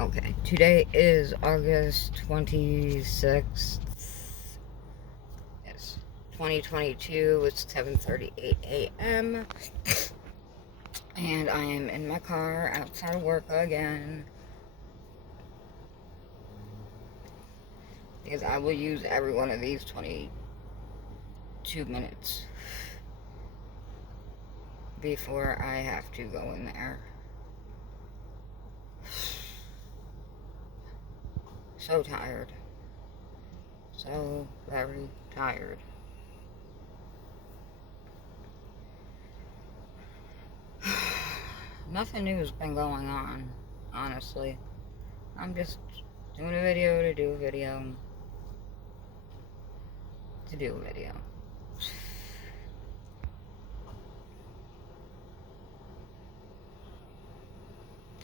Okay, today is August 26th. Yes, 2022. It's 7:38 a.m. And I am in my car outside of work again. Because I will use every one of these 22 minutes before I have to go in there. So tired. So very tired. Nothing new has been going on, honestly. I'm just doing a video to do a video. To do a video.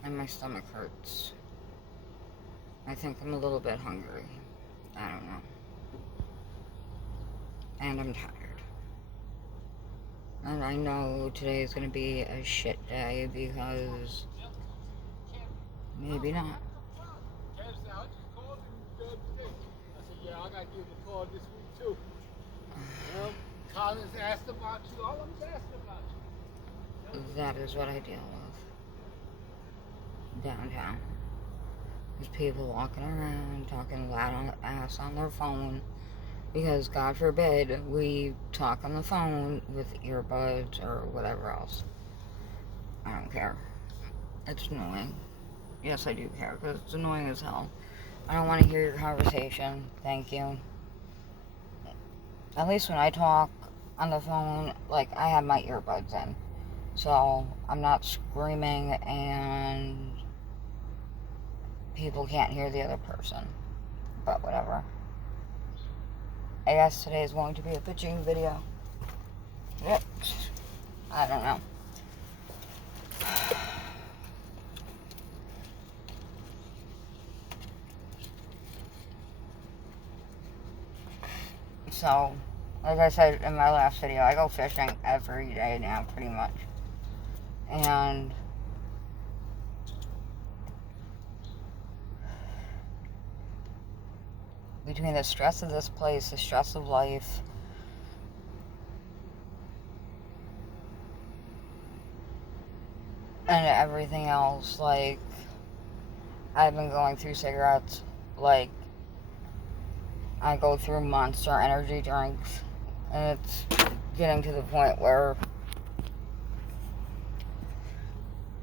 And my stomach hurts. I think I'm a little bit hungry. I don't know. And I'm tired. And I know today is going to be a shit day because maybe not. I just called and I said, yeah, I got to give him a call this week too. Collins asked about you. All of them asked about you. That is what I deal with. Downtown. There's people walking around talking loud on ass on their phone. Because God forbid we talk on the phone with earbuds or whatever else. I don't care. It's annoying. Yes, I do care because it's annoying as hell. I don't want to hear your conversation. Thank you. At least when I talk on the phone, like, I have my earbuds in. So I'm not screaming and people can't hear the other person. But whatever. I guess today is going to be a bitching video. Yep. I don't know. So, like I said in my last video, I go fishing every day now, pretty much. And between the stress of this place, the stress of life, and everything else, like, I've been going through cigarettes, like, I go through Monster energy drinks, and it's getting to the point where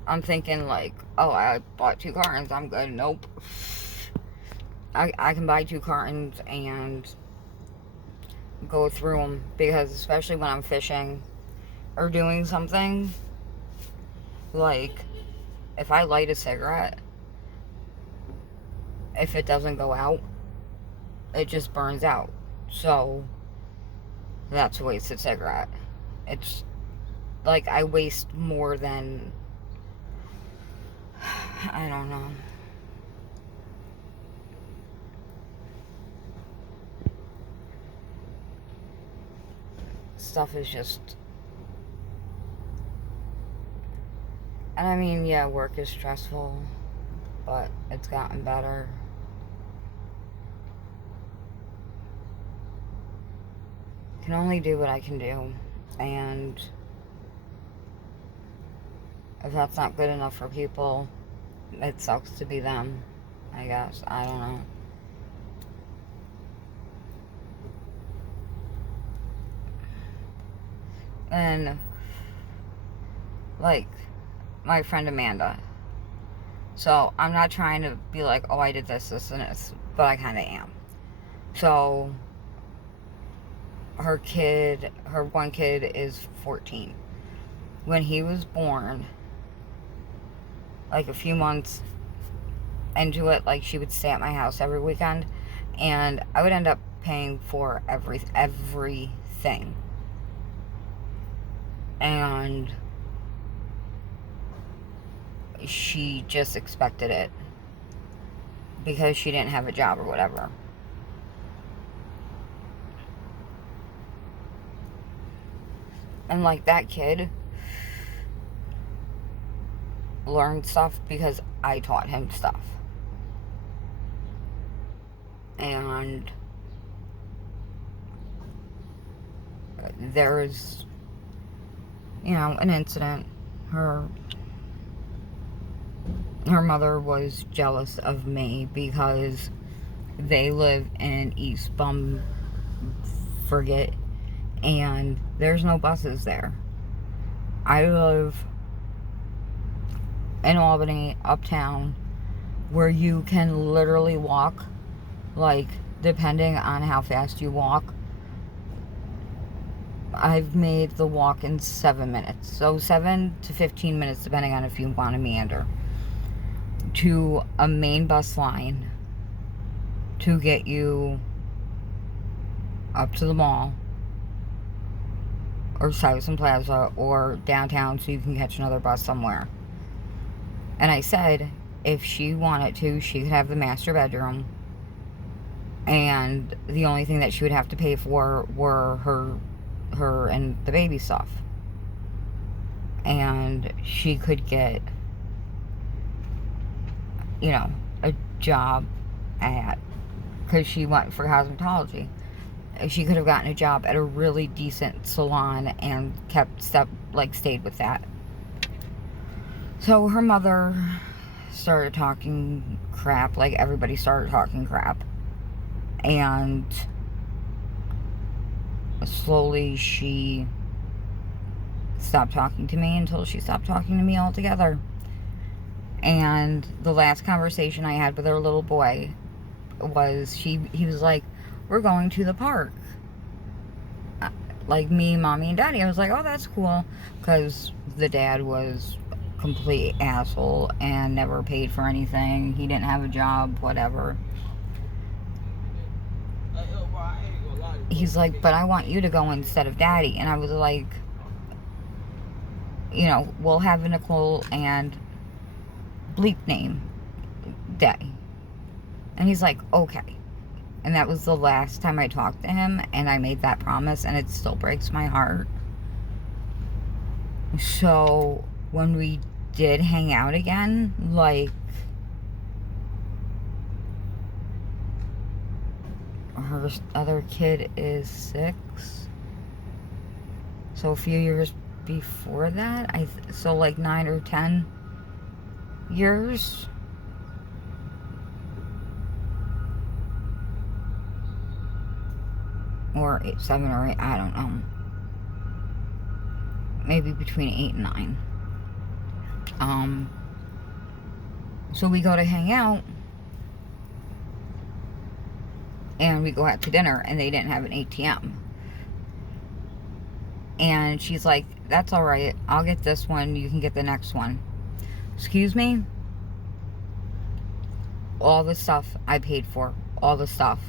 I'm thinking, like, oh, I bought 2 cartons, I'm good. Nope. I can buy 2 cartons and go through them, because especially when I'm fishing or doing something, like, if I light a cigarette, if it doesn't go out, it just burns out. So that's a wasted cigarette. It's like I waste more than, I don't know. Stuff is just, and I mean, yeah, work is stressful, but it's gotten better. Can only do what I can do, and if that's not good enough for people, it sucks to be them, I guess. I don't know. And, like, my friend Amanda. So, I'm not trying to be like, oh, I did this, this, and this, but I kind of am. So, her one kid is 14. When he was born, like a few months into it, like, she would stay at my house every weekend, and I would end up paying for everything. And she just expected it because she didn't have a job or whatever. And, like, that kid learned stuff because I taught him stuff. and there's, an incident. Her mother was jealous of me because they live in East Bumforget, and there's no buses there. I live in Albany, uptown, where you can literally walk, like, depending on how fast you walk. I've made the walk in 7 minutes. So 7 to 15 minutes, depending on if you want to meander, to a main bus line to get you up to the mall or Stuyvesant Plaza or downtown so you can catch another bus somewhere. And I said if she wanted to, she could have the master bedroom, and the only thing that she would have to pay for were her and the baby stuff. And she could get, a job because she went for cosmetology. She could have gotten a job at a really decent salon and stayed with that. So her mother started talking crap, like everybody started talking crap. And slowly she stopped talking to me until she stopped talking to me altogether. And the last conversation I had with her little boy was, he was like, we're going to the park. Like me, mommy, and daddy. I was like, oh, that's cool. Because the dad was a complete asshole and never paid for anything. He didn't have a job, whatever. He's like, but I want you to go instead of daddy. And I was like, we'll have a Nicole and bleep name day. And he's like, okay. And that was the last time I talked to him, and I made that promise, and it still breaks my heart. So when we did hang out again, like, her other kid is 6. So a few years before that, so like 9 or 10 years. Or 7 or 8, I don't know. Maybe between 8 and 9. So we go to hang out, and we go out to dinner, and they didn't have an ATM. And she's like, that's alright, I'll get this one, you can get the next one. Excuse me? All the stuff I paid for, all the stuff,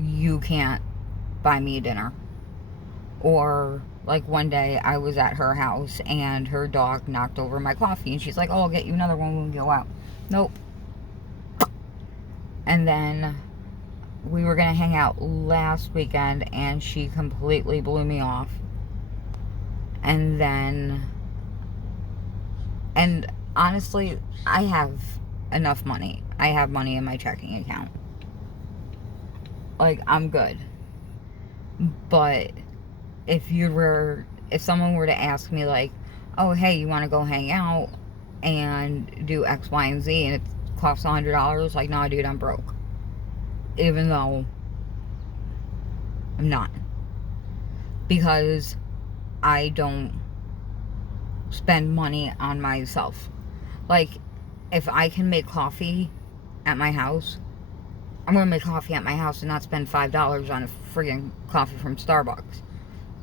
you can't buy me a dinner. Or like one day I was at her house and her dog knocked over my coffee, and she's like, oh, I'll get you another one when we go out. Nope. And then we were gonna hang out last weekend, and she completely blew me off. And honestly, I have enough money. I have money in my checking account. Like, I'm good. But if someone were to ask me, like, oh, hey, you want to go hang out and do X, Y, and Z, and it costs $100, like, no, dude, I'm broke. Even though I'm not. Because I don't spend money on myself. Like, if I can make coffee at my house, I'm going to make coffee at my house and not spend $5 on a friggin' coffee from Starbucks.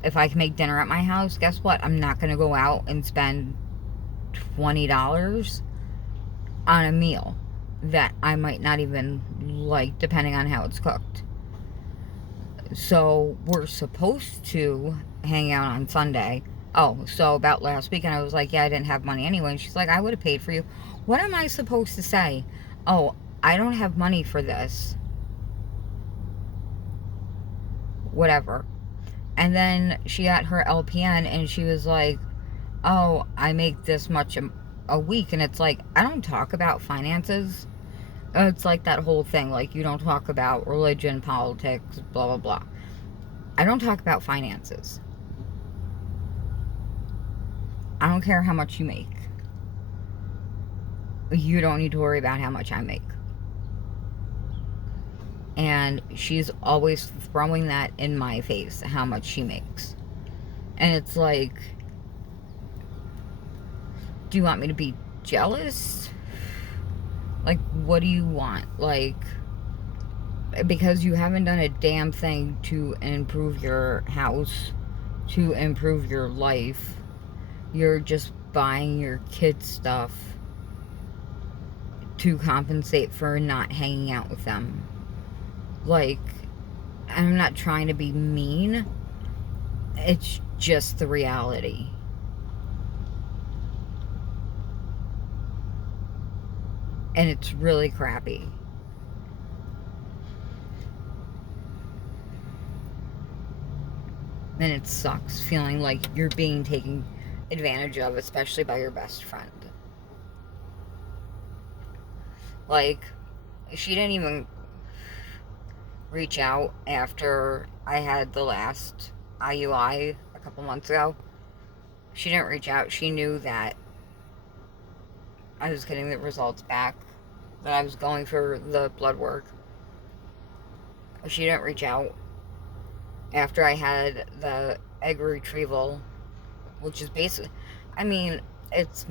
If I can make dinner at my house, guess what? I'm not going to go out and spend $20 on a meal that I might not even like, depending on how it's cooked. So we're supposed to hang out on Sunday. Oh, so about last weekend I was like, yeah, I didn't have money anyway. And she's like, I would have paid for you. What am I supposed to say? Oh, I don't have money for this. Whatever. And then she got her LPN, and she was like, oh, I make this much a week. And it's like, I don't talk about finances It's like that whole thing, like, you don't talk about religion, politics, blah, blah, blah. I don't talk about finances. I don't care how much you make. You don't need to worry about how much I make. And she's always throwing that in my face, how much she makes. And it's like, do you want me to be jealous? Like, what do you want? Like, because you haven't done a damn thing to improve your house, to improve your life, you're just buying your kids stuff to compensate for not hanging out with them. Like, I'm not trying to be mean. It's just the reality. And it's really crappy. And it sucks feeling like you're being taken advantage of, especially by your best friend. Like, she didn't even reach out after I had the last IUI a couple months ago. She didn't reach out. She knew that I was getting the results back, that I was going for the blood work. She didn't reach out after I had the egg retrieval, which is basically, I mean, it's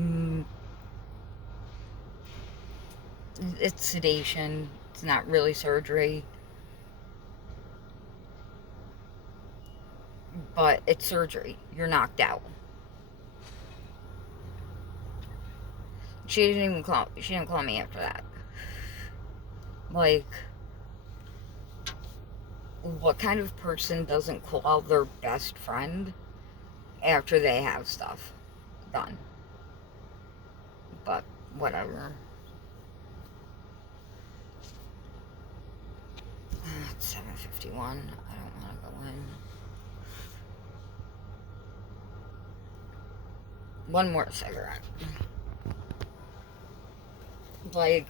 sedation. It's not really surgery. But it's surgery. You're knocked out. She didn't call me after that. Like, what kind of person doesn't call their best friend after they have stuff done? But whatever. It's 7:51. I don't want to go in. One more cigarette. Like,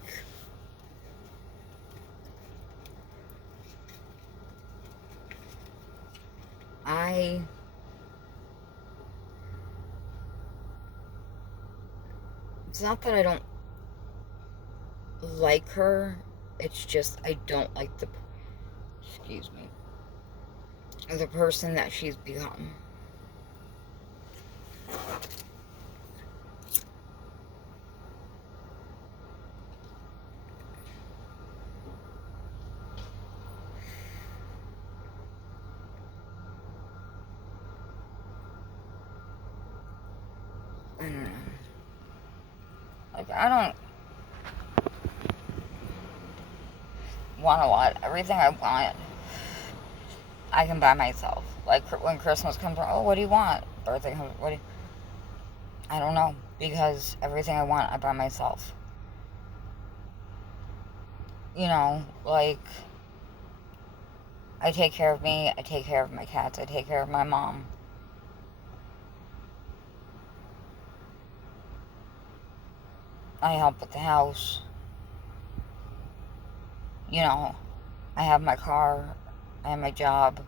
it's not that I don't like her, it's just I don't like excuse me, the person that she's become. I don't know. Like, I don't want a lot. Everything I want, I can buy myself. Like, when Christmas comes around, oh, what do you want? Birthday comes, what do you... I don't know. Because everything I want, I buy myself. You know, like, I take care of me, I take care of my cats, I take care of my mom. I help with the house. You know, I have my car, I have my job.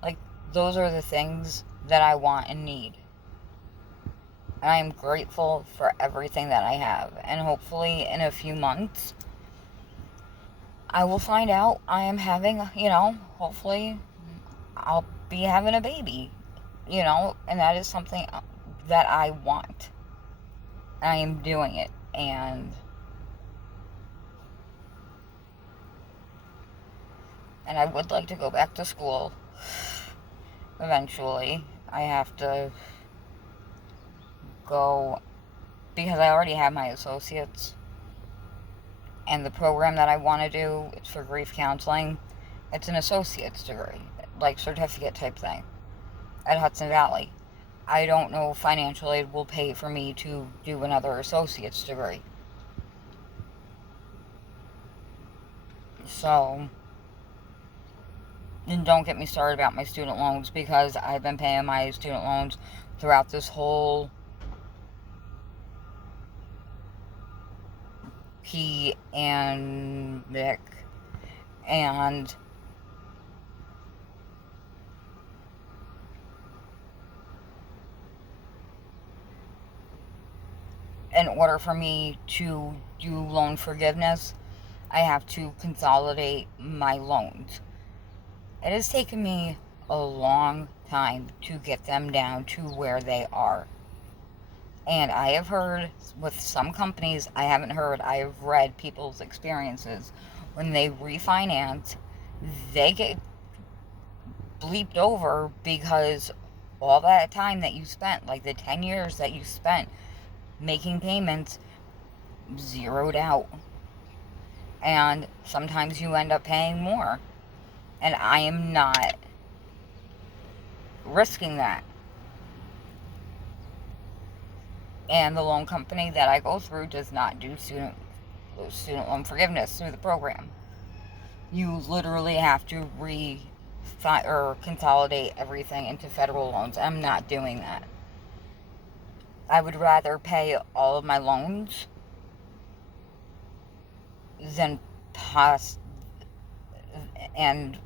Like, those are the things that I want and need. And I am grateful for everything that I have. And hopefully in a few months, I will find out I am having, you know, hopefully I'll be having a baby, you know, and that is something that I want. I am doing it, and I would like to go back to school eventually. I have to go, because I already have my associates, and the program that I want to do, it's for grief counseling. It's an associate's degree, like certificate type thing, at Hudson Valley. I don't know if financial aid will pay for me to do another associate's degree. So, and don't get me started about my student loans, because I've been paying my student loans throughout this whole he and Nick, and in order for me to do loan forgiveness, I have to consolidate my loans. It has taken me a long time to get them down to where they are. And I have heard with some companies, I haven't heard, I have read people's experiences. When they refinance, they get bleeped over because all that time that you spent, like the 10 years that you spent making payments, zeroed out. And sometimes you end up paying more. And I am not risking that. And the loan company that I go through does not do student loan forgiveness through the program. You literally have to consolidate everything into federal loans. I'm not doing that. I would rather pay all of my loans than and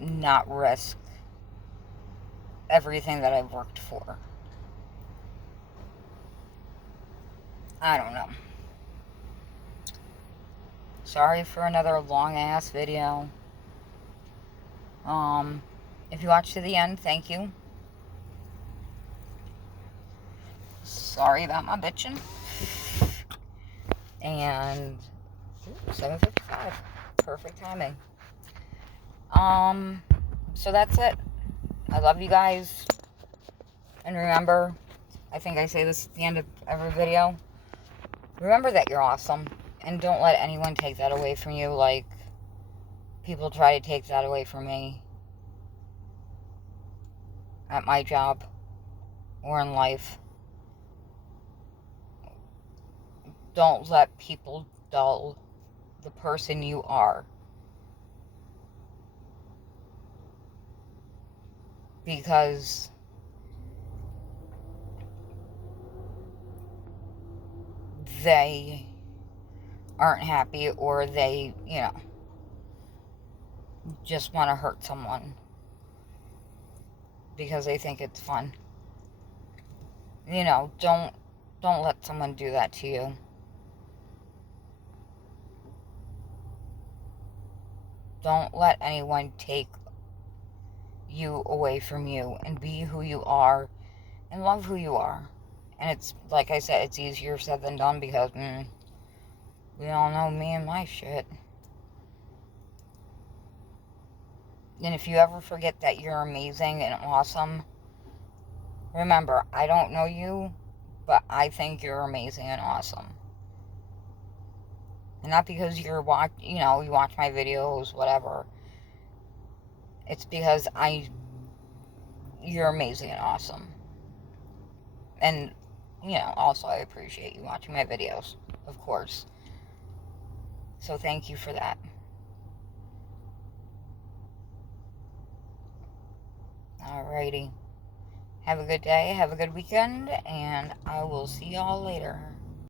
not risk everything that I've worked for. I don't know. Sorry for another long ass video. If you watched to the end, thank you. Sorry about my bitching. And 7:55. Perfect timing. So that's it. I love you guys. And remember, I think I say this at the end of every video. Remember that you're awesome. And don't let anyone take that away from you like people try to take that away from me at my job or in life. Don't let people dull the person you are. Because they aren't happy or they, just want to hurt someone because they think it's fun. Don't let someone do that to you. Don't let anyone take you away from you, and be who you are and love who you are. And it's, like I said, it's easier said than done because we all know me and my shit. And if you ever forget that you're amazing and awesome, remember, I don't know you, but I think you're amazing and awesome. And not because you watch my videos, whatever. It's because you're amazing and awesome. And, also I appreciate you watching my videos, of course. So thank you for that. Alrighty. Have a good day, have a good weekend, and I will see y'all later.